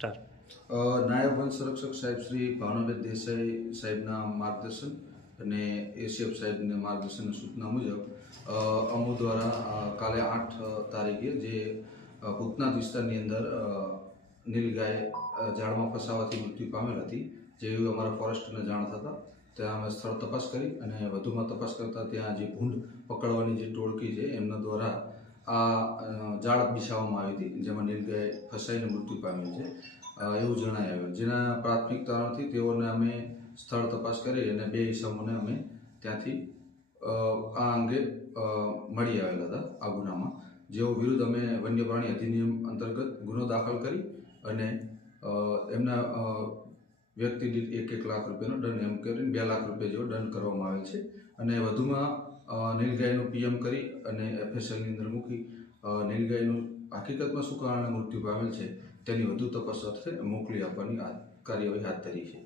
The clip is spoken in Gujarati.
સ્ટાર્ટ. નાયબ વન સંરક્ષક સાહેબ શ્રી ભાવનાબેન દેસાઈ સાહેબના માર્ગદર્શન અને એસીએફ સાહેબના માર્ગદર્શન અને સૂચના મુજબ અમો દ્વારા કાલે 8 તારીખે જે ભૂતનાથ વિસ્તારની અંદર નીલગાય ઝાડમાં ફસાવાથી મૃત્યુ પામેલ હતી, જેવી અમારા ફોરેસ્ટને જાણ થતાં ત્યાં અમે સ્થળ તપાસ કરી અને વધુમાં તપાસ કરતાં ત્યાં જે ભૂંડ પકડવાની જે ટોળકી છે એમના દ્વારા આ જાળ બિછાવવામાં આવી હતી, જેમાં નીલગાય ફસાઈને મૃત્યુ પામેલ છે એવું જણાય આવ્યું. જેના પ્રાથમિક તારણથી તેઓને અમે સ્થળ તપાસ કરી અને 2 ઇસમોને અમે ત્યાંથી આ અંગે મળી આવેલા હતા આ ગુનામાં, જેઓ વિરુદ્ધ અમે વન્ય પ્રાણી અધિનિયમ અંતર્ગત ગુનો દાખલ કરી અને એમના વ્યક્તિ દીઠ 1 લાખ રૂપિયાનો દંડ એમ કરીને 2 લાખ રૂપિયા જેવો દંડ કરવામાં આવેલ છે. અને વધુમાં નીલગાયનું પીએમ કરી અને એફએસએલની અંદર મૂકી નીલગાયનું હકીકતમાં શું કારણે મૃત્યુ પામેલ છે તેની વધુ તપાસ અર્થે મોકલી આપવાની કાર્યવાહી હાથ ધરી છે.